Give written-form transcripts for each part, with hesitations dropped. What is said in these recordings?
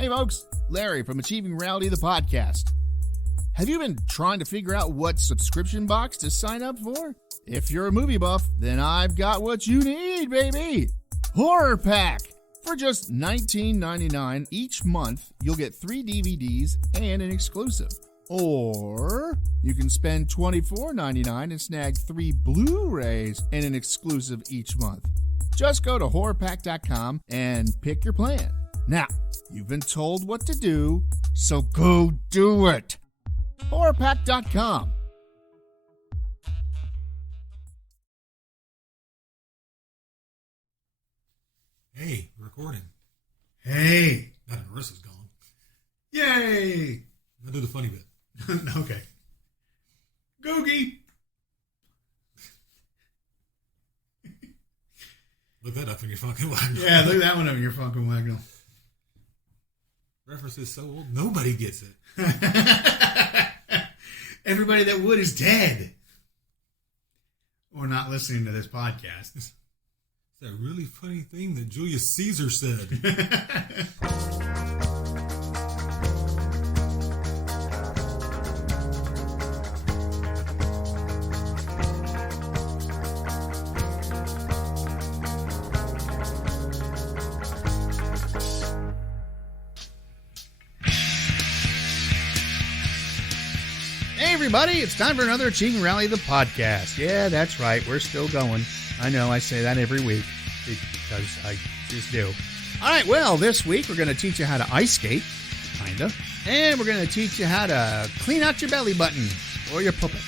Hey folks, Larry from Achieving Reality, the podcast. Have you been trying to figure out what subscription box to sign up for? If you're a movie buff, then I've got what you need, baby! Horror Pack! For just $19.99 each month, you'll get 3 DVDs and an exclusive. Or you can spend $24.99 and snag 3 Blu-rays and an exclusive each month. Just go to horrorpack.com and pick your plan. Now, you've been told what to do, so go do it. horrorpack.com. Hey, we're recording. Hey. Now that Marisa's gone. Yay. I'll do the funny bit. Okay. Googie. Look that up in your fucking wagon. Yeah, look that one up in your fucking wagon. Reference is so old, nobody gets it. Everybody that would is dead. Or not listening to this podcast. It's that really funny thing that Julius Caesar said. Hey everybody, it's time for another Achieving Reality, the podcast. Yeah, that's right, we're still going. I know I say that every week because I just do. All right, well, this week we're going to teach you how to ice skate, kind of. And we're going to teach you how to clean out your belly button or your puppet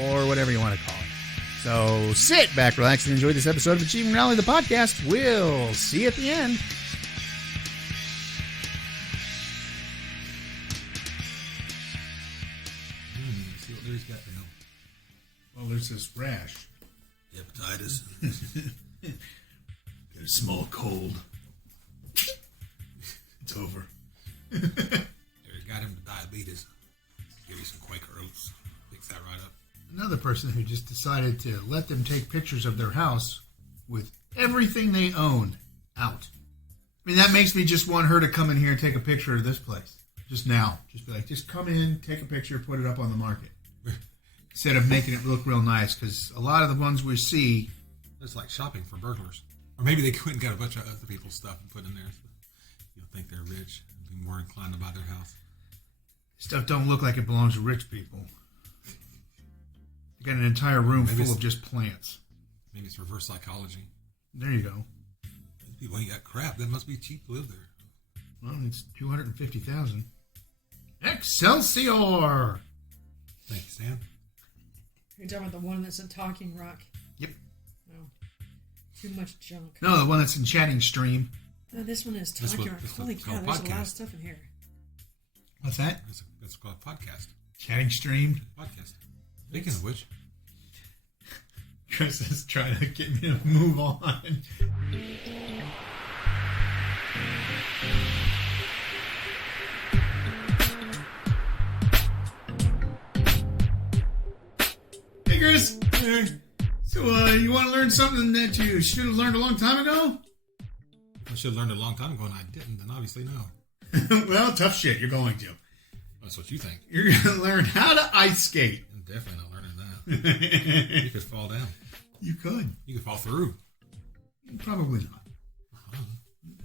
or whatever you want to call it. So sit back, relax, and enjoy this episode of Achieving Reality, the podcast. We'll see you at the end. See what Larry's got now. Well, there's this rash. Hepatitis. Get a small cold. It's over. Larry got him to diabetes. Give you some Quaker oats. Fix that right up. Another person who just decided to let them take pictures of their house with everything they own out. I mean, that makes me just want her to come in here and take a picture of this place. Just now. Just be like, just come in, take a picture, put it up on the market. Instead of making it look real nice, because a lot of the ones we see... It's like shopping for burglars. Or maybe they went and got a bunch of other people's stuff and put in there. So you'll think they're rich and be more inclined to buy their house. Stuff don't look like it belongs to rich people. You got an entire room full of just plants. Maybe it's reverse psychology. There you go. These people ain't got crap. That must be cheap to live there. Well, it's $250,000. Excelsior! Thank you, Sam. You're talking about the one that's in Talking Rock? Yep. No. Too much junk. No, the one that's in Chatting Stream. No, this one is Talking Rock. Holy cow, there's a lot of stuff in here. What's that? That's called a podcast. Chatting Stream? Podcast. Speaking of which. Chris is trying to get me to move on. Hey, Chris. So, you want to learn something that you should have learned a long time ago? If I should have learned it a long time ago and I didn't, then obviously no. Well, tough shit. You're going to. That's what you think. You're going to learn how to ice skate. I'm definitely not learning that. You could fall down. You could. You could fall through. Probably not.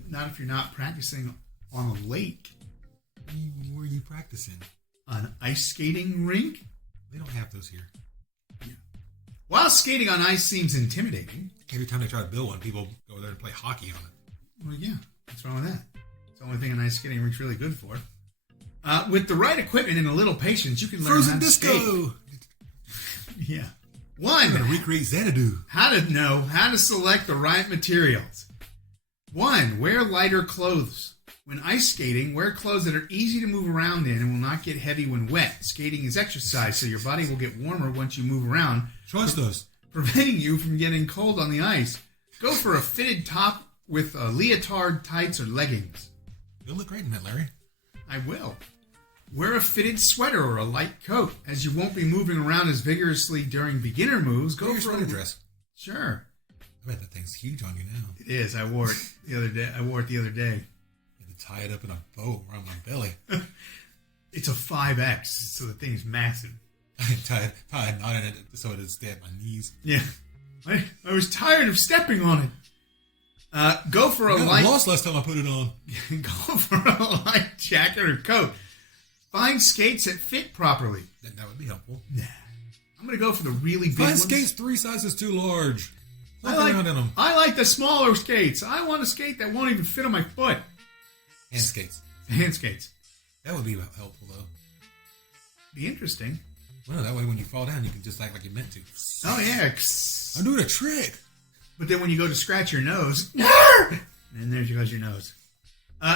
Not if you're not practicing on a lake. Where are you practicing? An ice skating rink? They don't have those here. Yeah. While skating on ice seems intimidating. Every time they try to build one, people go there and play hockey on it. Well, yeah. What's wrong with that? It's the only thing an ice skating rink's really good for. With the right equipment and a little patience, you can learn Frozen how to disco! skate. Yeah. One. I'm going to recreate Xanadu. How to know how to select the right materials. 1. Wear lighter clothes. When ice skating, wear clothes that are easy to move around in and will not get heavy when wet. Skating is exercise, so your body will get warmer once you move around. Trust us. Preventing you from getting cold on the ice. Go for a fitted top with a leotard, tights, or leggings. You'll look great in that, Larry. I will. Wear a fitted sweater or a light coat. As you won't be moving around as vigorously during beginner moves, go for a dress. Sure. I bet that thing's huge on you now. It is. I wore it the other day. The tie it up in a bow around my belly. It's a 5X, so the thing's massive. I tie a knot in it so it would stay at my knees. Yeah. I was tired of stepping on it. Go for a light... I lost last time I put it on. Go for a light jacket or coat. Find skates that fit properly. That would be helpful. Nah. I'm going to go for the really big Find ones. skates 3 sizes too large. I Around in them. like the smaller skates. I want a skate that won't even fit on my foot. Hand skates. Hand skates. That would be helpful, though. Be interesting. Well, that way when you fall down, you can just act like you meant to. Oh, yeah. I'm doing a trick. But then when you go to scratch your nose, and there goes your nose.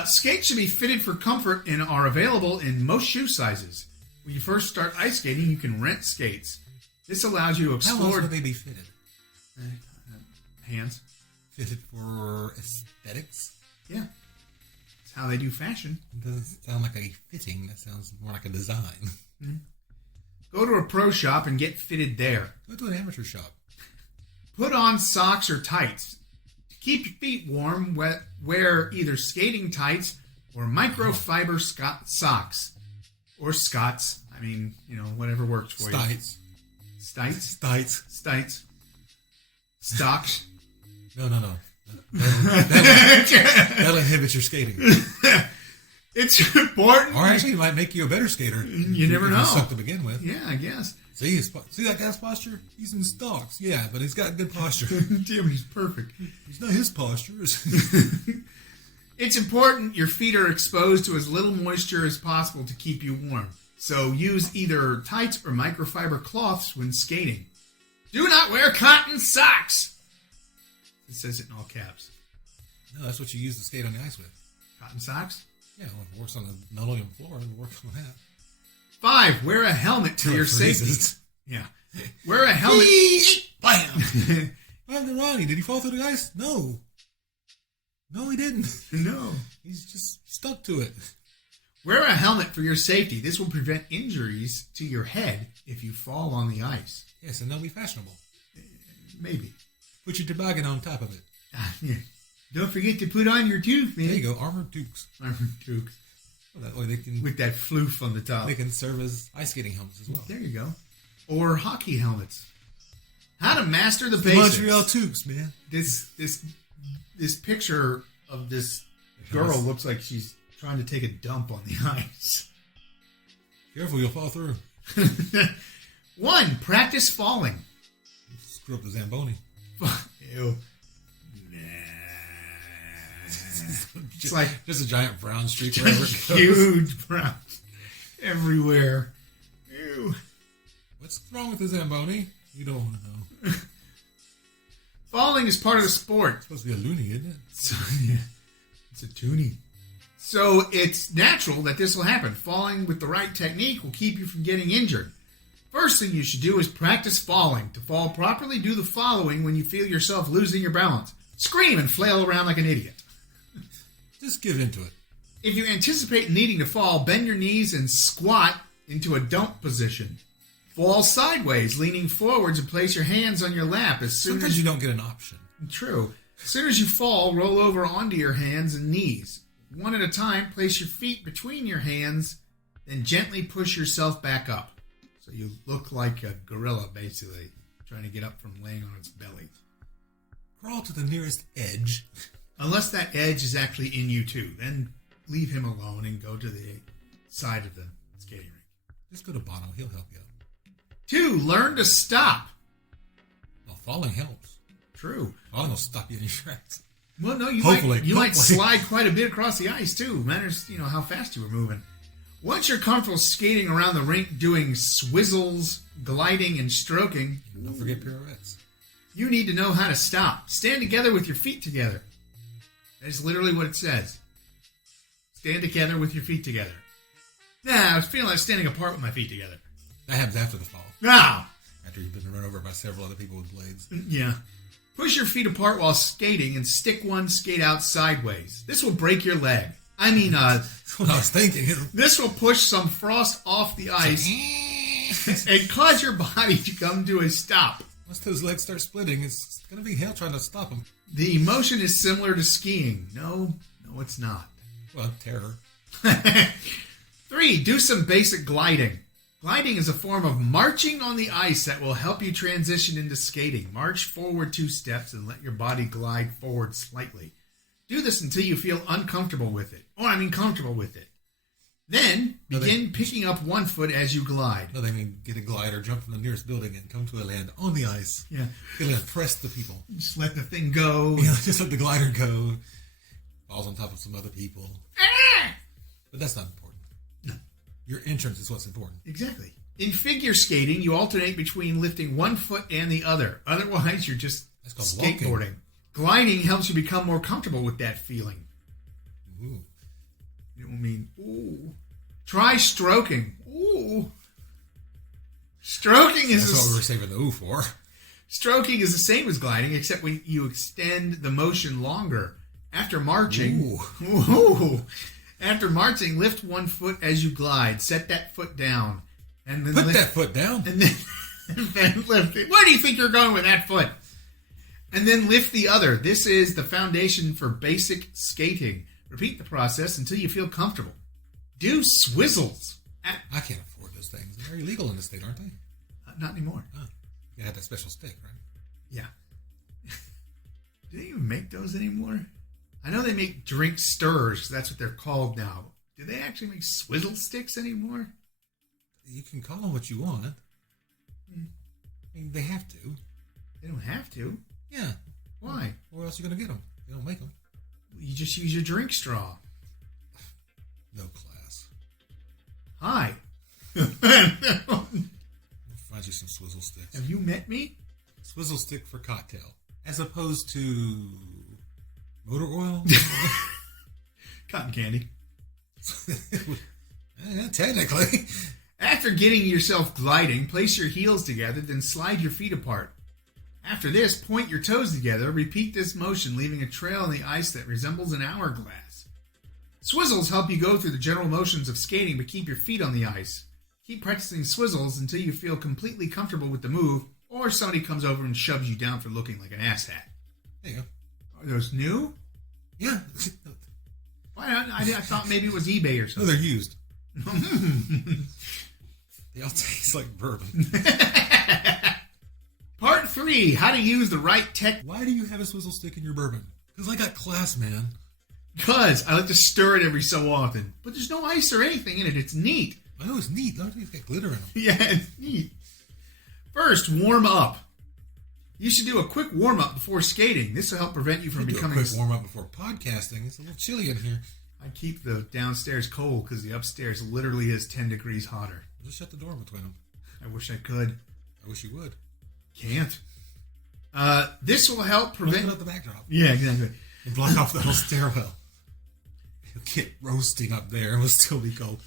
Skates should be fitted for comfort and are available in most shoe sizes. When you first start ice skating, you can rent skates. This allows you to How explore... else would they be fitted? Hands. Fitted for aesthetics? Yeah. That's how they do fashion. It doesn't sound like a fitting. That sounds more like a design. Mm-hmm. Go to a pro shop and get fitted there. Go to an amateur shop. Put on socks or tights. To keep your feet warm, wear either skating tights or microfiber socks. Or Scots. I mean, whatever works for you. Stites. Stites? Stites. Stites. Stocks. No. That'll inhibit your skating. It's important. Or actually, it might make you a better skater. You never know. Suck to begin with. Yeah, I guess. See that guy's posture? He's in stocks. Yeah, but he's got good posture. Damn, he's perfect. It's not his posture. It's important your feet are exposed to as little moisture as possible to keep you warm. So use either tights or microfiber cloths when skating. Do not wear cotton socks. It says it in all caps. No, that's what you use to skate on the ice with. Cotton socks? Yeah, well, it works on the linoleum floor. It works on that. 5. Wear a helmet for your safety. Yeah. Wear a helmet. Bam! What happened to Ronnie? Did he fall through the ice? No. No, he didn't. No. He's just stuck to it. Wear a helmet for your safety. This will prevent injuries to your head if you fall on the ice. Yes, and they'll be fashionable. Maybe. Put your toboggan on top of it. Yeah. Don't forget to put on your toque, man. There you go, armored toques. Armored toque. Well, that way they can... With that floof on the top. They can serve as ice skating helmets as well. There you go. Or hockey helmets. How to master the basics. Montreal toques, man. This picture of this girl looks like she's trying to take a dump on the ice. Careful, you'll fall through. 1. Practice falling. Screw up the Zamboni. Ew. It's like just a giant brown streak wherever it goes. Huge brown everywhere. Ew. What's wrong with the Zamboni? You don't want to know. Falling is part of the sport. It's supposed to be a loony, isn't it? So, yeah, it's a toonie. So it's natural that this will happen. Falling with the right technique will keep you from getting injured. First thing you should do is practice falling. To fall properly, do the following when you feel yourself losing your balance. Scream and flail around like an idiot. Just give into it. If you anticipate needing to fall, bend your knees and squat into a dump position. Fall sideways, leaning forwards, and place your hands on your lap as soon Sometimes as you don't get an option. True. As soon as you fall, roll over onto your hands and knees. One at a time, place your feet between your hands, then gently push yourself back up. So you look like a gorilla, basically, trying to get up from laying on its belly. Crawl to the nearest edge. Unless that edge is actually in you, too. Then leave him alone and go to the side of the skating rink. Just go to Bono. He'll help you out. 2. Learn to stop. Well, falling helps. True. Falling will stop you in your tracks. Well, no, you Hopefully. might slide quite a bit across the ice, too. Matters, how fast you were moving. Once you're comfortable skating around the rink doing swizzles, gliding, and stroking, Don't forget pirouettes. you need to know how to stop. Stand together with your feet together. That's literally what it says. Stand together with your feet together. Nah, I was feeling like standing apart with my feet together. That happens after the fall. Now, After you've been run over by several other people with blades. yeah. Push your feet apart while skating and stick one skate out sideways. This will break your leg. I mean, That's what I was thinking. this will push some frost off the ice and cause your body to come to a stop. Once those legs start splitting, it's going to be hell trying to stop them. The motion is similar to skiing. No, it's not. Well, terror. 3, do some basic gliding. Gliding is a form of marching on the ice that will help you transition into skating. March forward 2 steps and let your body glide forward slightly. Do this until you feel uncomfortable with it. Comfortable with it. Then begin picking up 1 foot as you glide. No, they mean get a glider, jump from the nearest building, and come to a land on the ice. Yeah. It'll impress the people. Just let the thing go. Yeah, just let the glider go. Falls on top of some other people. But that's not important. No. Your entrance is what's important. Exactly. In figure skating, you alternate between lifting 1 foot and the other. Otherwise, you're just skateboarding. Walking. Gliding helps you become more comfortable with that feeling. Ooh. Ooh. Try stroking. Ooh. Stroking is That's what we were saving the ooh for. Stroking is the same as gliding, except when you extend the motion longer. After marching, After marching, lift 1 foot as you glide. Set that foot down, and then Put that foot down, and then lift it. Where do you think you're going with that foot? And then lift the other. This is the foundation for basic skating. Repeat the process until you feel comfortable. Do swizzles. I can't afford those things. They're illegal in the state, aren't they? Not anymore. Oh, you had that special stick, right? Yeah. Do they even make those anymore? I know they make drink stirrers. That's what they're called now. Do they actually make swizzle sticks anymore? You can call them what you want. I mean, they have to. They don't have to. Yeah. Why? Where else are you going to get them? They don't make them. You just use your drink straw. No class. Hi. I'll find you some swizzle sticks. Have you met me? Swizzle stick for cocktail. As opposed to motor oil? Cotton candy. Technically. After getting yourself gliding, place your heels together, then slide your feet apart. After this, point your toes together. Repeat this motion, leaving a trail on the ice that resembles an hourglass. Swizzles help you go through the general motions of skating, but keep your feet on the ice. Keep practicing swizzles until you feel completely comfortable with the move, or somebody comes over and shoves you down for looking like an asshat. There you go. Are those new? Yeah. Why not? I thought maybe it was eBay or No, something. they're used. They all taste like bourbon. Part 3, how to use the right tech. Why do you have a swizzle stick in your bourbon? Because I got class, man. Because I like to stir it every so often. But there's no ice or anything in it. It's neat. I know it's neat. Look, it's got glitter in them. Yeah, it's neat. First, warm up. You should do a quick warm-up before skating. This will help prevent you from becoming... Do a quick warm-up before podcasting. It's a little chilly in here. I keep the downstairs cold because the upstairs literally is 10 degrees hotter. Just shut the door between them. I wish I could. I wish you would. Can't. This will help prevent... Put up the backdrop. Yeah, exactly. And block off the whole stairwell. It'll get roasting up there and it'll still be cold.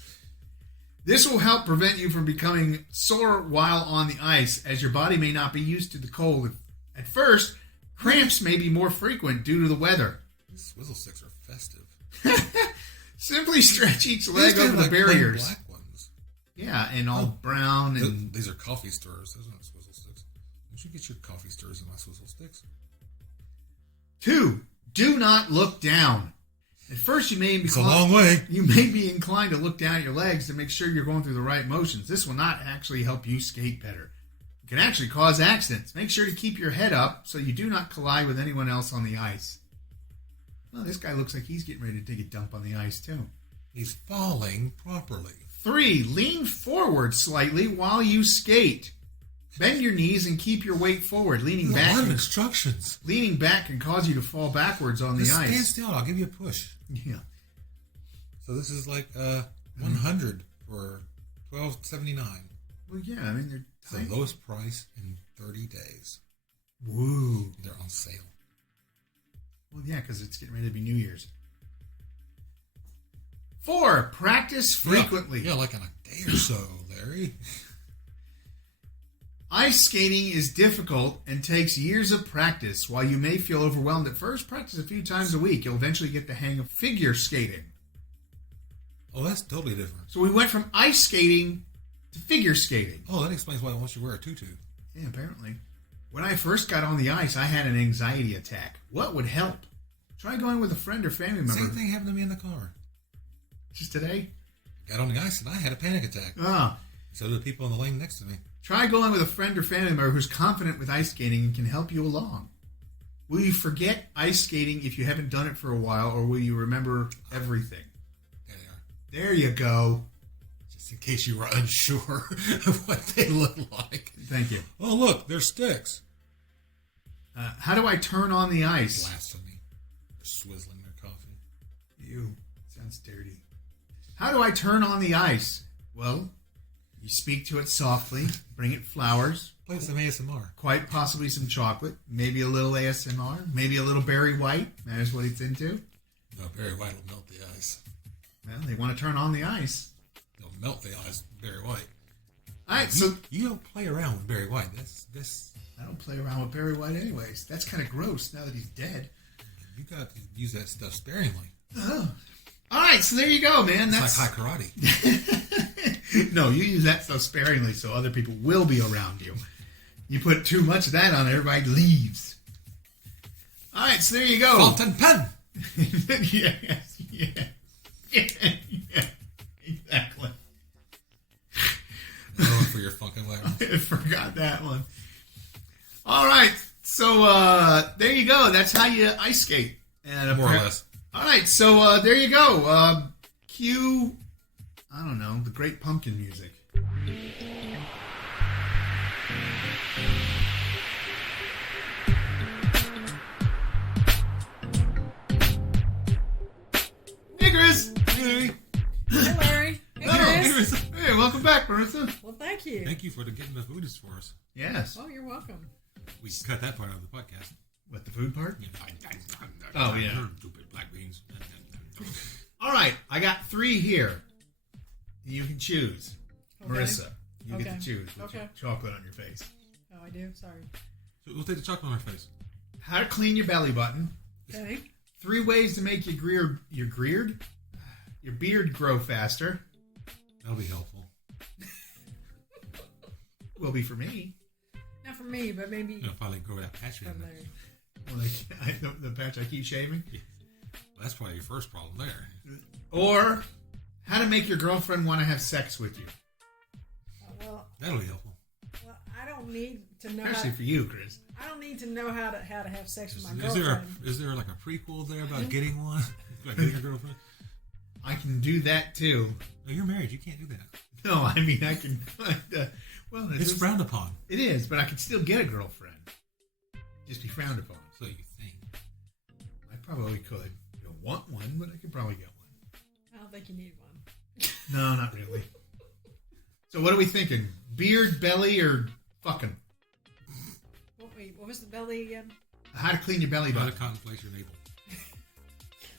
This will help prevent you from becoming sore while on the ice, as your body may not be used to the cold. At first, cramps may be more frequent due to the weather. These swizzle sticks are festive. Simply stretch each leg over the like barriers. Black ones. Yeah, and all brown and... These are coffee stirrers. Those aren't swizzle sticks. You should get your coffee stirrers in my swizzle sticks. 2, do not look down. At first, It's a long way. You may be inclined to look down at your legs to make sure you're going through the right motions. This will not actually help you skate better. It can actually cause accidents. Make sure to keep your head up so you do not collide with anyone else on the ice. Well, this guy looks like he's getting ready to take a dump on the ice, too. He's falling properly. 3, lean forward slightly while you skate. Bend your knees and keep your weight forward. Leaning back. A lot of instructions. Leaning back can cause you to fall backwards on the Just ice. stand still. I'll give you a push. Yeah. So this is like 100 for $12.79. Well, yeah, I mean, they're It's the lowest price in 30 days. Woo. They're on sale. Well, yeah, because it's getting ready to be New Year's. 4, practice frequently. Yeah, like in a day or so, Larry. Ice skating is difficult and takes years of practice. While you may feel overwhelmed at first, practice a few times a week. You'll eventually get the hang of figure skating. Oh, that's totally different. So we went from ice skating to figure skating. Oh, that explains why I want you to wear a tutu. Yeah, apparently. When I first got on the ice, I had an anxiety attack. What would help? Try going with a friend or family member. Same thing happened to me in the car. Just today? Got on the ice and I had a panic attack. Oh. So did the people in the lane next to me. Try going with a friend or family member who's confident with ice skating and can help you along. Will you forget ice skating if you haven't done it for a while, or will you remember everything? There they are. There you go. Just in case you were unsure of what they look like. Thank you. Oh, look, they're sticks. How do I turn on the ice? Blasphemy. They're swizzling their coffee. Ew, sounds dirty. How do I turn on the ice? Well, you speak to it softly, bring it flowers, Play some ASMR. quite possibly some chocolate, maybe a little ASMR, maybe a little Barry White. That is what it's into. No, Barry White will melt the ice. Well, they want to turn on the ice. They'll melt the ice with Barry White. All right, so You don't play around with Barry White. That's I don't play around with Barry White anyways. That's kind of gross now that he's dead. you got to use that stuff sparingly. Oh. All right, so there you go, man. It's That's like high karate. No, you use that stuff sparingly so other people will be around you. You put too much of that on, everybody leaves. All right, so there you go. Fountain pen. Yes, yeah, exactly. Going for your fucking letters. I forgot that one. All right, so there you go. That's how you ice skate. And More or less. All right, so there you go. Cue, I don't know, the Great Pumpkin music. Hey, Chris. Hey. Hey, Larry. Hey, Oh, Chris. Hey, welcome back, Marisa. Well, thank you. Thank you for getting the foodies for us. Yes. Oh, you're welcome. We can cut that part out of the podcast. What, the food part? Oh, yeah. Stupid black beans. All right, I got 3 here. You can choose. Okay. Marisa, you get Okay. to choose with Okay. your chocolate on your face. Oh, I do. Sorry. So we'll take the chocolate on our face. How to clean your belly button. Okay. 3 ways to make your beard grow faster. That'll be helpful. Will be for me. Not for me, but maybe It'll probably grow that patch in from there. Larry. Well, the patch I keep shaving. Well, that's probably your first problem there. Or how to make your girlfriend want to have sex with you. Well, That'll be helpful. I don't need to know. Especially for you, Chris. I don't need to know how to have sex with my Is there girlfriend. is there like a prequel there about getting one? About getting a girlfriend? I can do that too. No, you're married. You can't do that. No, I mean I can. Well, It's frowned upon. It is, but I can still get a girlfriend. Just be frowned upon. So you think. I probably could. I don't want one, but I could probably get one. I don't think you need one. No, not really. So what are we thinking? Beard, belly, or fucking? Wait, what was the belly again? How to clean your belly How to button. contemplate your navel.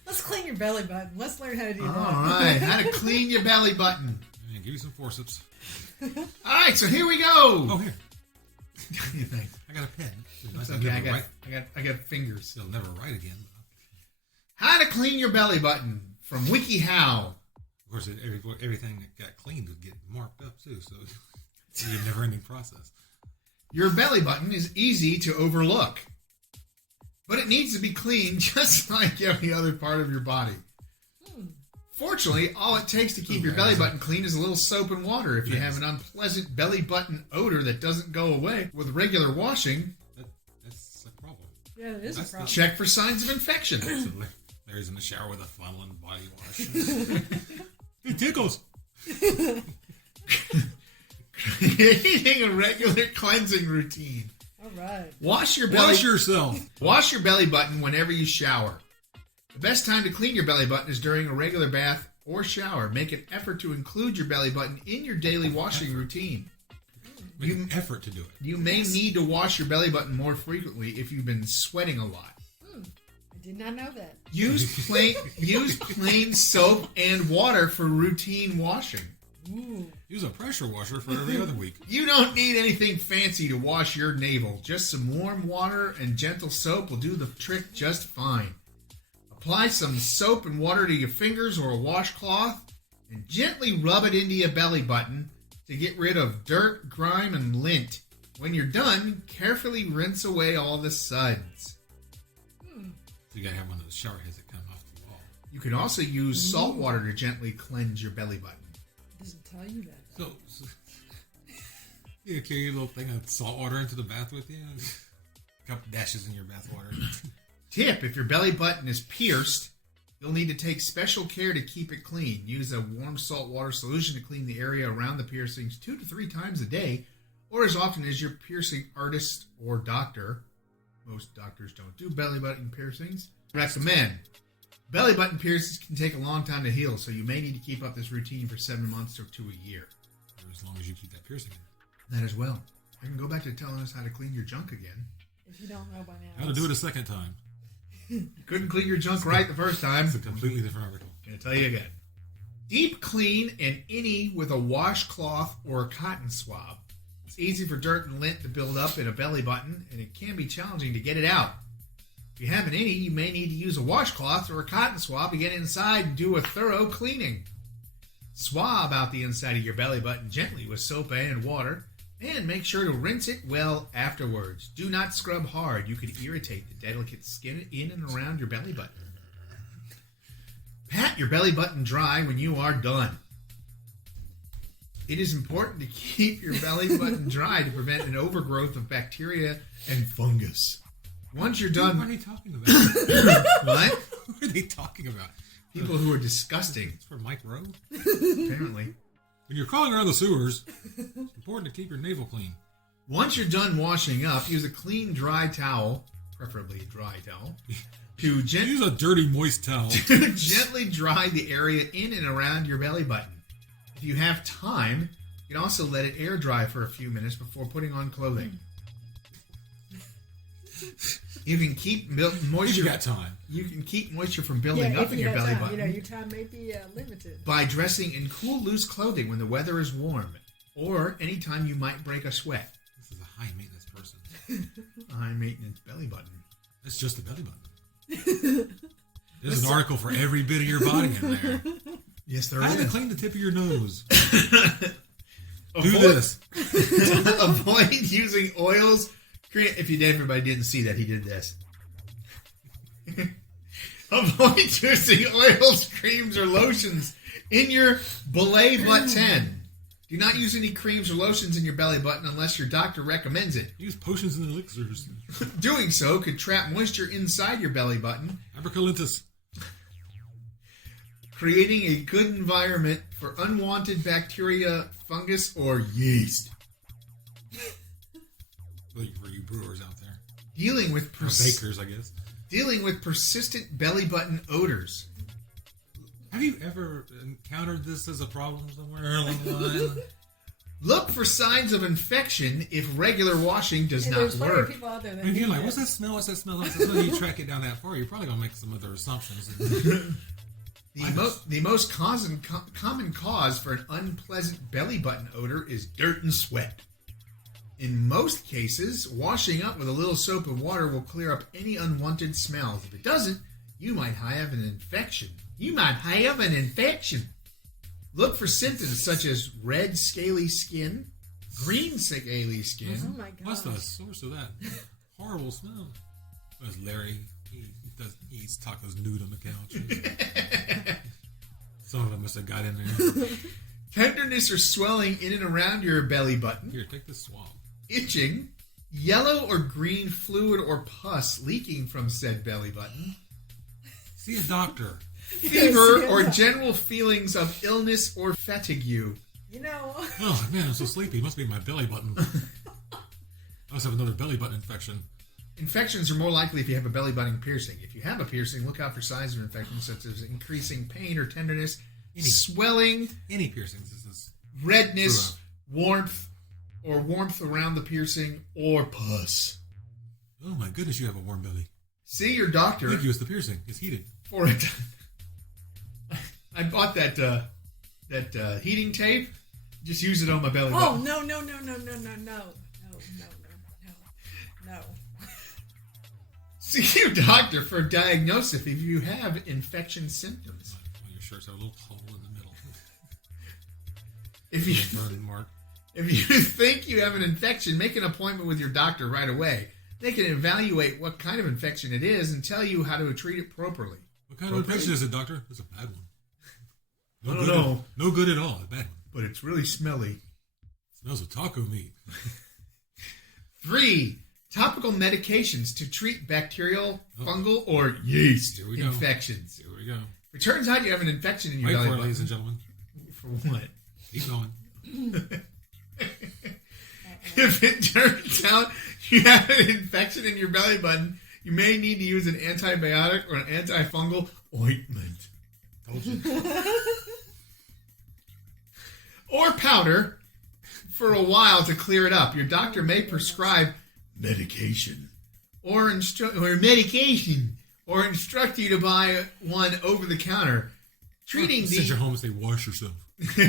Let's clean your belly button. Let's learn how to do All that. right, how to clean your belly button. And give you some forceps. All right, so here we go. Oh, here. Thanks. I got a pen. It's I'll okay. never write. I got fingers. They'll never write again. How to clean your belly button from WikiHow. Of course, everything that got cleaned would get marked up too, so it's a never-ending process. Your belly button is easy to overlook, but it needs to be cleaned just like every other part of your body. Fortunately, all it takes to keep your belly button clean is a little soap and water. If you have an unpleasant belly button odor that doesn't go away with regular washing, That's a problem. Yeah, it is a problem. check for signs of infection. So Larry's in the shower with a funnel and body wash. It tickles. Creating a regular cleansing routine. All right. Wash your belly. Wash yourself. Wash your belly button whenever you shower. The best time to clean your belly button is during a regular bath or shower. Make an effort to include your belly button in your daily washing routine. Make an effort to do it. You may need to wash your belly button more frequently if you've been sweating a lot. I did not know that. Use plain soap and water for routine washing. Ooh. Use a pressure washer for every other week. You don't need anything fancy to wash your navel. Just some warm water and gentle soap will do the trick just fine. Apply some soap and water to your fingers or a washcloth and gently rub it into your belly button to get rid of dirt, grime, and lint. When you're done, carefully rinse away all the suds. You gotta have one of those shower heads that come off the wall. You can also use salt water to gently cleanse your belly button. It doesn't tell you that. So you carry your little thing of salt water into the bath with you? A couple dashes in your bath water. Tip, if your belly button is pierced, you'll need to take special care to keep it clean. Use a warm salt water solution to clean the area around the piercings 2 to 3 times a day, or as often as your piercing artist or doctor. Most doctors don't do belly button piercings. Recommend. Belly button piercings can take a long time to heal, so you may need to keep up this routine for 7 months or to a year. Or as long as you keep that piercing in. That as well. I can go back to telling us how to clean your junk again. If you don't know by now. How to do it a second time. You couldn't clean your junk right the first time. It's a completely different article. I'm going to tell you again. Deep clean an innie with a washcloth or a cotton swab. It's easy for dirt and lint to build up in a belly button, and it can be challenging to get it out. If you have an innie, you may need to use a washcloth or a cotton swab to get inside and do a thorough cleaning. Swab out the inside of your belly button gently with soap and water, and make sure to rinse it well afterwards. Do not scrub hard. You could irritate the delicate skin in and around your belly button. Pat your belly button dry when you are done. It is important to keep your belly button dry to prevent an overgrowth of bacteria and fungus. Once you're done... What are they talking about? What? What are they talking about? People who are disgusting. It's for Mike Rowe. Apparently. When you're crawling around the sewers, it's important to keep your navel clean. Once you're done washing up, use a clean, dry towel, preferably a dry towel, to Use a dirty, moist towel. to gently dry the area in and around your belly button. If you have time, you can also let it air dry for a few minutes before putting on clothing. You can keep moisture. You got time. You can keep moisture from building up in your belly button. You know, your time may be limited. By dressing in cool, loose clothing when the weather is warm, or anytime you might break a sweat. This is a high maintenance person. A high maintenance belly button. That's just a belly button. There's an article for every bit of your body in there. Yes, there How is. to clean the tip of your nose. Do Avoid- this. Avoid using oils. If everybody didn't see that, he did this. Avoid using oils, creams, or lotions in your belay button. Do not use any creams or lotions in your belly button unless your doctor recommends it. Use potions and elixirs. Doing so could trap moisture inside your belly button, Abracalintus. creating a good environment for unwanted bacteria, fungus, or yeast. For you brewers out there. Dealing with Or bakers, I guess. Dealing with persistent belly button odors. Have you ever encountered this as a problem somewhere along the line? Look for signs of infection if regular washing does not There's plenty of work. people out there that I mean, do you're like, that. what's that smell? What's that smell? What's that smell? You track it down that far, you're probably going to make some other assumptions. The most common cause for an unpleasant belly button odor is dirt and sweat. In most cases, washing up with a little soap and water will clear up any unwanted smells. If it doesn't, you might have an infection. Look for symptoms such as red, scaly skin, green, scaly skin. Oh my god. What's the source of that horrible smell? That's Larry. He eats tacos nude on the couch. Some of them must have got in there. Tenderness or swelling in and around your belly button. Here, take this swab. Itching. Yellow or green fluid or pus leaking from said belly button. See a doctor. Fever or general feelings of illness or fatigue. You know. Oh, man, I'm so sleepy. It must be my belly button. I must have another belly button infection. Infections are more likely if you have a belly button piercing. If you have a piercing, look out for signs of infection such as increasing pain or tenderness, swelling, Any piercings is this. redness, warmth around the piercing, or pus. Oh, my goodness, you have a warm belly. See your doctor Thank you, it's the piercing. It's heated. for it. I bought that heating tape. Just use it on my belly Oh button. no. See your doctor for diagnosis if you have infection symptoms. Well, your shirts have a little hole in the middle. If you Burn mark. If you think you have an infection, make an appointment with your doctor right away. They can evaluate what kind of infection it is and tell you how to treat it properly. What kind of infection is it, doctor? It's a bad one. I don't know. No good at all. A bad one. But it's really smelly. Smells of taco meat. 3. Topical medications to treat bacterial, fungal, or yeast infections. Here we go. It turns out you have an infection in your belly button. Ladies and gentlemen. For what? Keep going. If it turns out you have an infection in your belly button, you may need to use an antibiotic or an antifungal ointment. Or powder for a while to clear it up. Your doctor may prescribe medication or instruct you to buy one over the counter. Send your home and say, wash yourself.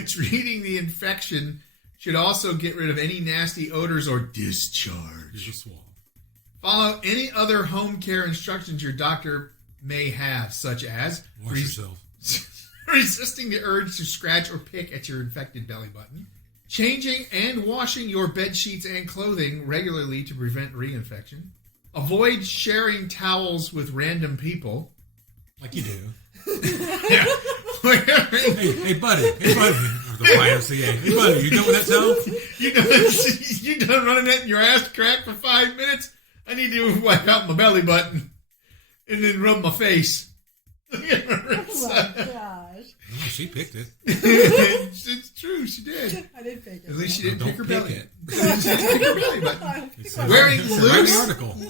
Treating the infection should also get rid of any nasty odors or discharge. Here's a swab. Follow any other home care instructions your doctor may have, such as wash yourself. Resisting the urge to scratch or pick at your infected belly button. Changing and washing your bed sheets and clothing regularly to prevent reinfection. Avoid sharing towels with random people. Like you do. Yeah. Hey, buddy. The YMCA. Hey, buddy, you done with that towel? You done running that in your ass crack for 5 minutes? I need to wipe out my belly button and then rub my face. Oh my gosh. Oh, she picked it. It's true, she did. I did pick it. At least she didn't pick her belly. It. She didn't pick her belly button.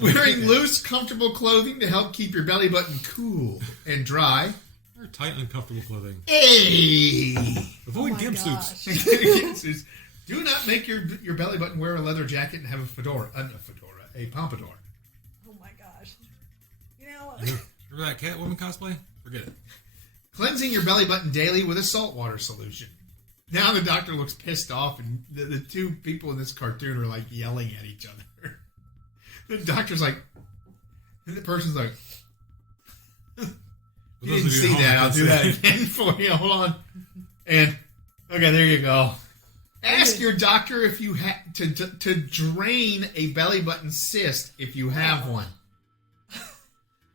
Wearing loose, comfortable clothing to help keep your belly button cool and dry. Wear tight, uncomfortable clothing. Hey! Avoid gimp suits. Do not make your belly button wear a leather jacket and have a pompadour. Oh my gosh. You know... Remember that Catwoman cosplay? Forget it. Cleansing your belly button daily with a saltwater solution. Now the doctor looks pissed off, and the two people in this cartoon are like yelling at each other. The doctor's like, and the person's like, you didn't see that. I'll do that again for you. Hold on. And, okay, there you go. Ask your doctor if you have to drain a belly button cyst if you have one.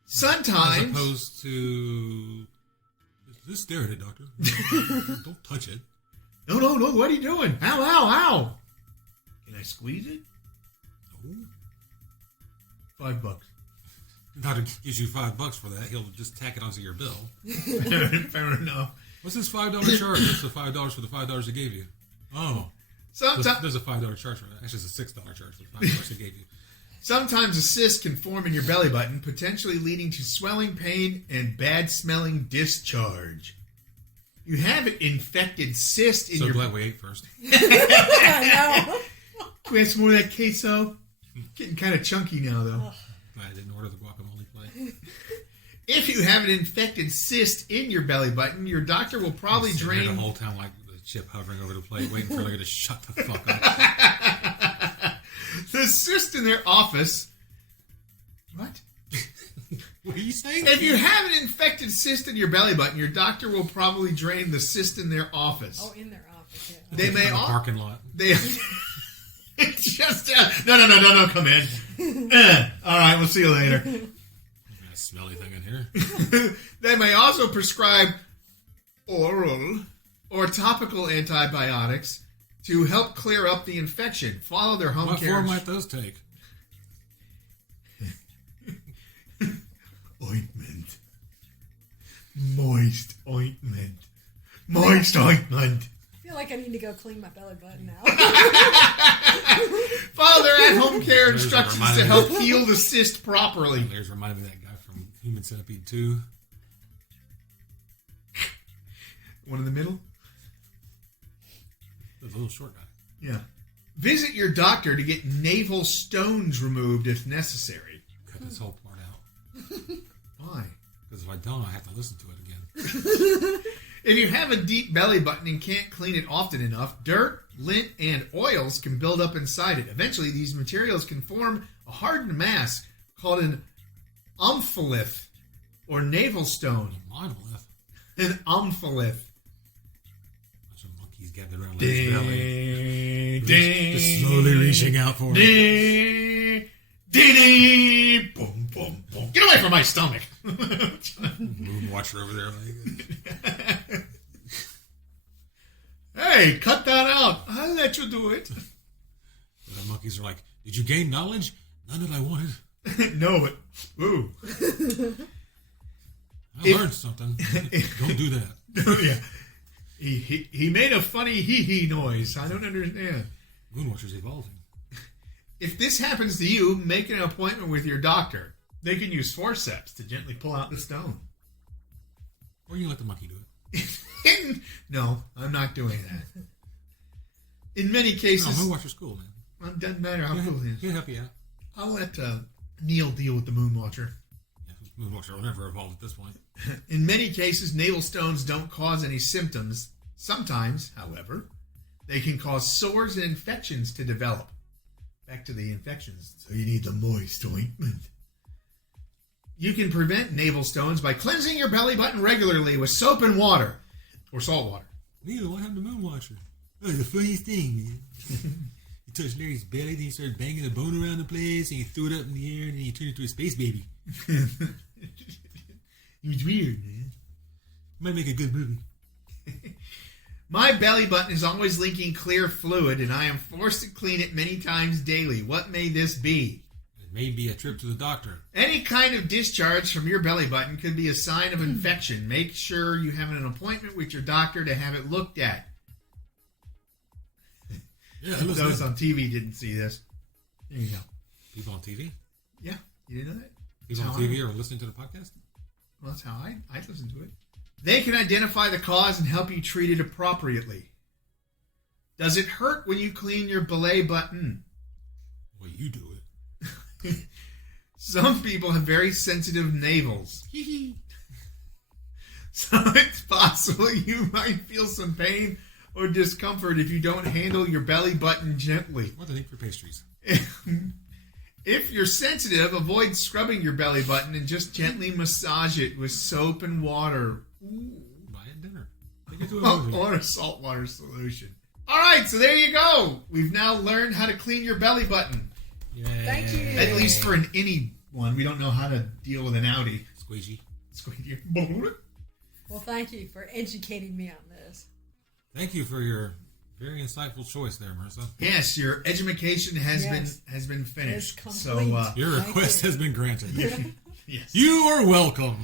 Sometimes. As opposed to, just stare at it, doctor. Don't touch it. No. What are you doing? Ow. Can I squeeze it? No. $5. The doctor gives you $5 for that. He'll just tack it onto your bill. Fair enough. What's this $5 charge? That's the $5 for the $5 they gave you. Oh. There's a $5 charge for that. Actually, it's a $6 charge for the $5 they gave you. Sometimes a cyst can form in your belly button, potentially leading to swelling, pain, and bad-smelling discharge. You have an infected cyst in your... So glad we ate first. I know. Can we have some more of that queso? Getting kind of chunky now, though. Glad I didn't order the guacamole plate. If you have an infected cyst in your belly button, your doctor will probably drain... the whole town like the chip hovering over the plate, waiting for her to shut the fuck up. The cyst in their office... What? What are you saying? If you have an infected cyst in your belly button, your doctor will probably drain the cyst in their office. Oh, in their office, yeah. They may... parking lot. Just... No, come in. All right, we'll see you later. Got a smelly thing in here. They may also prescribe oral or topical antibiotics to help clear up the infection. Follow their home care... What form might those take? Ointment. Moist ointment. Moist ointment. I feel like I need to go clean my belly button now. Follow their at-home care instructions to help heal the cyst properly. There's reminding me of that guy from Human Centipede 2. One in the middle? The little short guy. Yeah. Visit your doctor to get navel stones removed if necessary. Cut this whole part out. Why? Because if I don't, I have to listen to it again. If you have a deep belly button and can't clean it often enough, dirt, lint, and oils can build up inside it. Eventually, these materials can form a hardened mass called an omphalith or navel stone. Monolith. An omphalith. Bunch of monkeys gathered around his belly. Just slowly reaching out for it. Boom, boom, boom. Get away from for my stomach. Moonwatcher over there. Like, hey, cut that out. I'll let you do it. the monkeys are like, did you gain knowledge? None that I wanted. No, but ooh. I learned something. Don't do that. Yeah. He made a funny hee-hee noise. I don't understand. Moonwatcher's evolving. If this happens to you, make an appointment with your doctor. They can use forceps to gently pull out the stone. Or you can let the monkey do it. No, I'm not doing that. In many cases... No, Moonwatcher's cool, man. It doesn't matter how cool he is. He'll help you out. I'll let Neil deal with the Moonwatcher. Yeah, Moonwatcher will never evolve at this point. In many cases, navel stones don't cause any symptoms. Sometimes, however, they can cause sores and infections to develop. Back to the infections. So you need the moist ointment. You can prevent navel stones by cleansing your belly button regularly with soap and water. Or salt water. Neil, what happened to Moonwatcher? Oh, the funniest thing, man. He touched Larry's belly, then he started banging a bone around the place, and he threw it up in the air, and then he turned into a space baby. It was weird, man. Might make a good movie. My belly button is always leaking clear fluid, and I am forced to clean it many times daily. What may this be? It may be a trip to the doctor. Any kind of discharge from your belly button could be a sign of infection. Make sure you have an appointment with your doctor to have it looked at. Yeah, Those on TV didn't see this. There you go. People on TV? Yeah, you didn't know that? People on TV are listening to the podcast? Well, that's how I listen to it. They can identify the cause and help you treat it appropriately. Does it hurt when you clean your belay button? Well, you do it. Some people have very sensitive navels. So it's possible you might feel some pain or discomfort if you don't handle your belly button gently. What do they need for pastries? If you're sensitive, avoid scrubbing your belly button and just gently massage it with soap and water. Ooh. Buy it dinner. Take it to a movie. Or a saltwater solution. All right, so there you go. We've now learned how to clean your belly button. Yeah. Thank you. At least for an innie one. We don't know how to deal with an outie. Squeegee. Squeegee. Well, thank you for educating me on this. Thank you for your very insightful choice there, Marisa. Yes, your education has been finished. It's So complete. Your request has been granted. yes. You are welcome.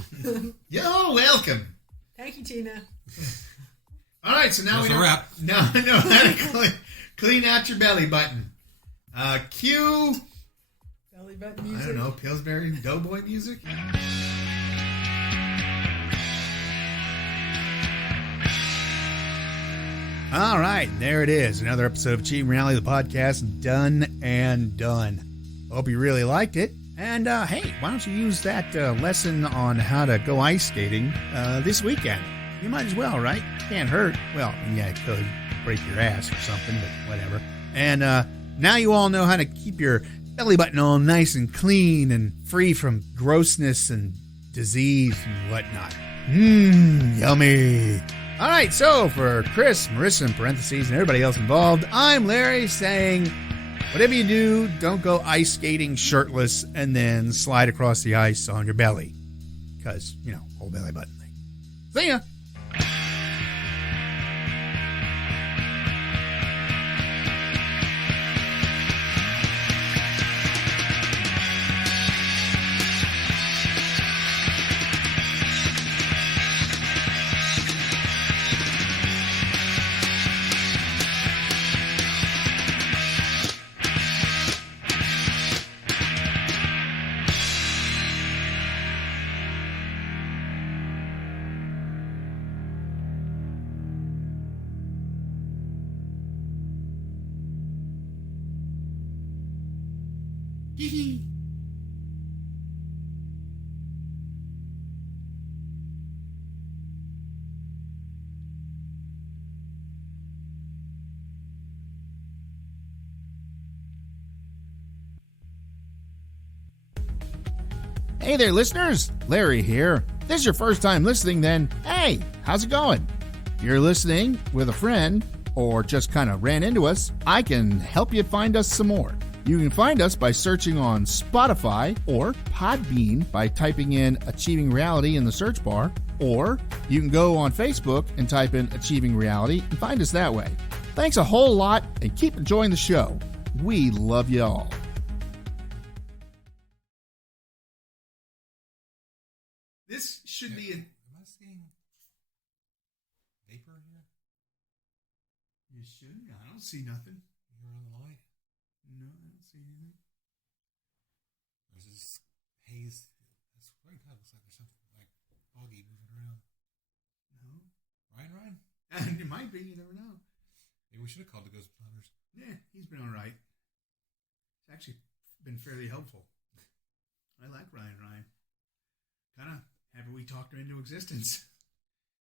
You're welcome. Thank you, Tina. All right, so now That's we a know, wrap. now I know how to clean out your belly button. Cue, Belly button music. I don't know, Pillsbury Doughboy music? All right, there it is. Another episode of Achieving Reality, the podcast, done and done. Hope you really liked it. And, hey, why don't you use that lesson on how to go ice skating this weekend? You might as well, right? Can't hurt. Well, yeah, it could break your ass or something, but whatever. And now you all know how to keep your belly button all nice and clean and free from grossness and disease and whatnot. Yummy. All right, so for Chris, Marisa in parentheses, and everybody else involved, I'm Larry saying, whatever you do, don't go ice skating shirtless and then slide across the ice on your belly. Because, whole belly button thing. See ya. Hey there, listeners. Larry here. If this is your first time listening, then hey, how's it going? If you're listening with a friend or just kind of ran into us, I can help you find us some more. You can find us by searching on Spotify or Podbean by typing in Achieving Reality in the search bar, or you can go on Facebook and type in Achieving Reality and find us that way. Thanks a whole lot, and keep enjoying the show. We love you all. This should be Am I seeing vapor here? You should. I don't see nothing. Here on the light? No, I don't see anything. There's this haze. That's right. That looks like there's something like foggy moving around. No. Ryan? It might be. You never know. Maybe we should have called the ghost hunters. Yeah, he's been all right. It's actually been fairly helpful. I like Ryan. Kind of happy we talked her into existence.